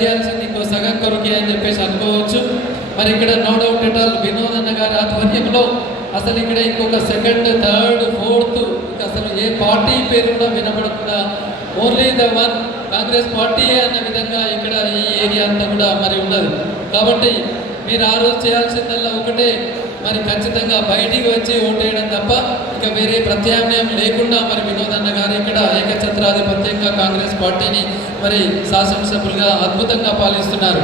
చేయాల్సింది ఇంకో సగం కొరకే అని చెప్పేసి అనుకోవచ్చు. మరి ఇక్కడ no doubt at all Vinod అన్న గారి ఆధ్వర్యంలో అసలు ఇక్కడ ఇంకొక సెకండ్, థర్డ్, ఫోర్త్ అసలు ఏ పార్టీ పేరు కూడా వినపడకుండా only the one Congress party అన్న విధంగా ఇక్కడ ఈ ఏరియా అంతా కూడా మరి ఉన్నది. కాబట్టి మీరు ఆ రోజు చేయాల్సిందల్లా ఒకటే, మరి ఖచ్చితంగా బయటికి వచ్చి ఓటేయడం తప్ప ఇక వేరే ప్రత్యామ్నాయం లేకుండా మరి వినోద్ అన్న గారు ఇక్కడ ఏకఛత్రాధిపత్యంగా కాంగ్రెస్ పార్టీని మరి శాసనసభ్యులుగా అద్భుతంగా పాలిస్తున్నారు.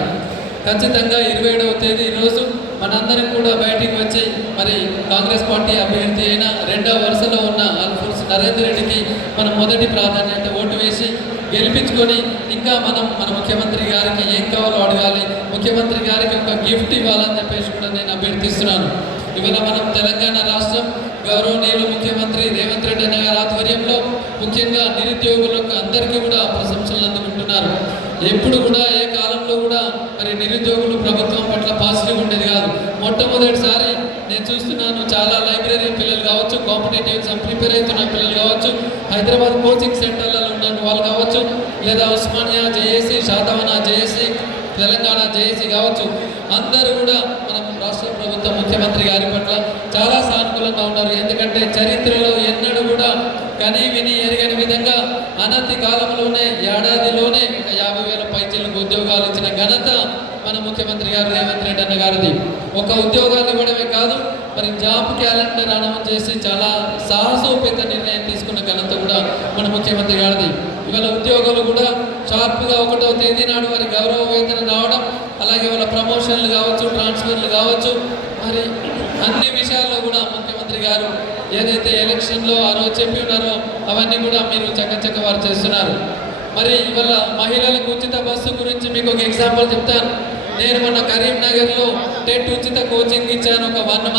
ఖచ్చితంగా 27వ తేదీ ఈరోజు మనందరం కూడా బయటికి వచ్చి మరి కాంగ్రెస్ పార్టీ అభ్యర్థి అయిన రెండవ వరుసలో ఉన్న అల్ఫోన్స్ నరేందర్ రెడ్డికి మనం మొదటి ప్రాధాన్యత ఓటు వేసి గెలిపించుకొని ఇంకా మన ముఖ్యమంత్రి గారికి ఏం కావాలో అడగాలి, ముఖ్యమంత్రి గారికి ఒక గిఫ్ట్ ఇవ్వాలని చెప్పేసి కూడా నేను అభ్యర్థిస్తున్నాను. ఇవాళ మనం తెలంగాణ రాష్ట్రం గౌరవనీయులు ముఖ్యమంత్రి రేవంత్ రెడ్డి అన్న గారి ఆధ్వర్యంలో ముఖ్యంగా నిరుద్యోగులకు అందరికీ కూడా ప్రశంసలు అందుకుంటున్నారు. ఎప్పుడు కూడా ఏ కాలంలో కూడా మరి నిరుద్యోగులు ప్రభుత్వం పట్ల పాజిటివ్ ఉండేది కాదు. మొట్టమొదటిసారి నేను చూస్తున్నాను చాలా లైబ్రరీ పిల్లలు కావచ్చు, కాంపిటేటివ్ ఎగ్జామ్ ప్రిపేర్ అవుతున్న పిల్లలు కావచ్చు, హైదరాబాద్ కోచింగ్ సెంటర్లలో ఉన్న వాళ్ళు కావచ్చు, లేదా Osmania JAC, Satavahana JAC, Telangana JAC కావచ్చు, అందరూ కూడా మన రాష్ట్ర ప్రభుత్వం ముఖ్యమంత్రి గారి పట్ల చాలా సానుకూలంగా ఉన్నారు. ఎందుకంటే చరిత్రలో ఎన్నడూ కూడా కనీ విని ఎరగని విధంగా అనతి కాలంలోనే ఏడాదిలోనే 50,000 పైచీలకు ఉద్యోగాలు ఇచ్చిన ఘనత మన ముఖ్యమంత్రి గారు రేవంత్ రెడ్డి అన్న గారిది. ఒక ఉద్యోగాలు ఇవ్వడమే కాదు, మరి జాబ్ క్యాలెండర్ అనౌన్స్ చేసి చాలా సాహసోపేత నిర్ణయం తీసుకున్న ఘనత కూడా మన ముఖ్యమంత్రి గారిది. ఇవాళ ఉద్యోగులు కూడా షార్ప్గా 1వ తేదీ నాడు వారి గౌరవ వేతనం రావడం, అలాగే వాళ్ళ ప్రమోషన్లు కావచ్చు, ట్రాన్స్ఫర్లు కావచ్చు, మరి అన్ని విషయాల్లో కూడా ముఖ్యమంత్రి గారు ఏదైతే ఎలక్షన్లో ఆ రోజు చెప్పి ఉన్నారో అవన్నీ కూడా మీరు చక్కచక్క వారు చేస్తున్నారు. మరి ఇవాళ మహిళలకు ఉచిత బస్సు గురించి మీకు ఒక ఎగ్జాంపుల్ చెప్తాను. నేను మొన్న కరీంనగర్లో టెట్ ఉచిత కోచింగ్ ఇచ్చాను. ఒక 1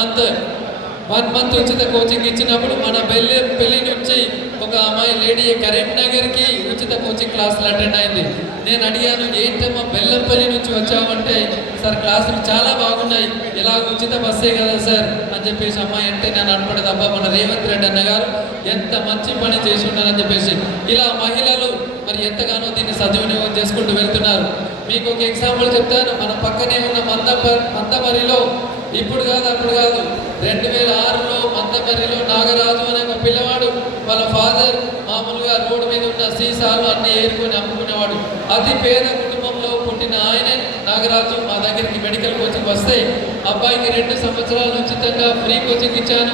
మంత్ ఉచిత కోచింగ్ ఇచ్చినప్పుడు మన పెళ్లి నుంచి ఒక అమ్మాయి లేడీ కరీంనగర్కి ఉచిత కోచింగ్ క్లాసులు అటెండ్ అయింది. నేను అడిగాను, ఏంటమ్మా బెల్లంపల్లి నుంచి వచ్చామంటే, సార్ క్లాసులు చాలా బాగున్నాయి, ఎలా ఉచిత బస్సే కదా సార్ అని చెప్పేసి అమ్మాయి అంటే నేను అనుకునేది, అబ్బా మన రేవంత్ రెడ్డి అన్న గారు ఎంత మంచి పని చేసి ఉన్నారని చెప్పేసి. ఇలా మహిళలు మరి ఎంతగానో దీన్ని సద్వినియోగం చేసుకుంటూ వెళ్తున్నారు. మీకు ఒక ఎగ్జాంపుల్ చెప్తాను. మన పక్కనే ఉన్న మందమరిలో ఇప్పుడు కాదు అప్పుడు కాదు 2006లో మందమరిలో నాగరాజు అనే ఒక పిల్లవాడు వాళ్ళ ఫాదర్ మామూలుగా రోడ్డు మీద ఉన్న సీసాలు అన్నీ ఏరుకొని అమ్ముకునేవాడు. అతి పేద కుటుంబంలో పుట్టిన ఆయనే నాగరాజు మా దగ్గరికి మెడికల్ కోచింగ్ వస్తే అబ్బాయికి 2 సంవత్సరాల ఉచితంగా ఫ్రీ కోచింగ్ ఇచ్చాను,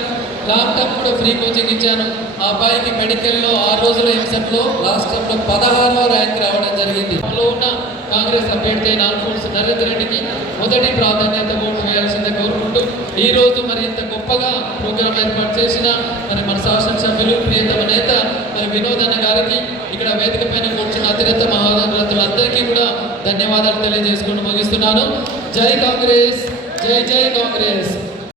లాంగ్ టర్మ్ కూడా ఫ్రీ కోచింగ్ ఇచ్చాను. ఆ అబ్బాయికి మెడికల్లో 6 రోజుల ఎంసెట్లో రాష్ట్రంలో 16వ ర్యాంక్ రావడం జరిగింది. అందులో ఉన్న కాంగ్రెస్ అభ్యర్థి అయిన అల్ఫోన్స్ నరేందర్ రెడ్డికి మొదటి ప్రాధాన్యత ఓటు వేయాల్సిందే కోరుకుంటూ ఈరోజు మరి ఇంత గొప్పగా ప్రోగ్రాం ఏర్పాటు చేసిన మరి మన శాసనసభ్యులు ప్రియతమ నేత మరి వినోద్ అన్న గారికి, ఇక్కడ వేదిక పైన కూర్చున్న అతిరథ మహారథులందరికీ కూడా ధన్యవాదాలు తెలియజేసుకుంటూ ముగిస్తున్నాను. జై కాంగ్రెస్, జై జై కాంగ్రెస్.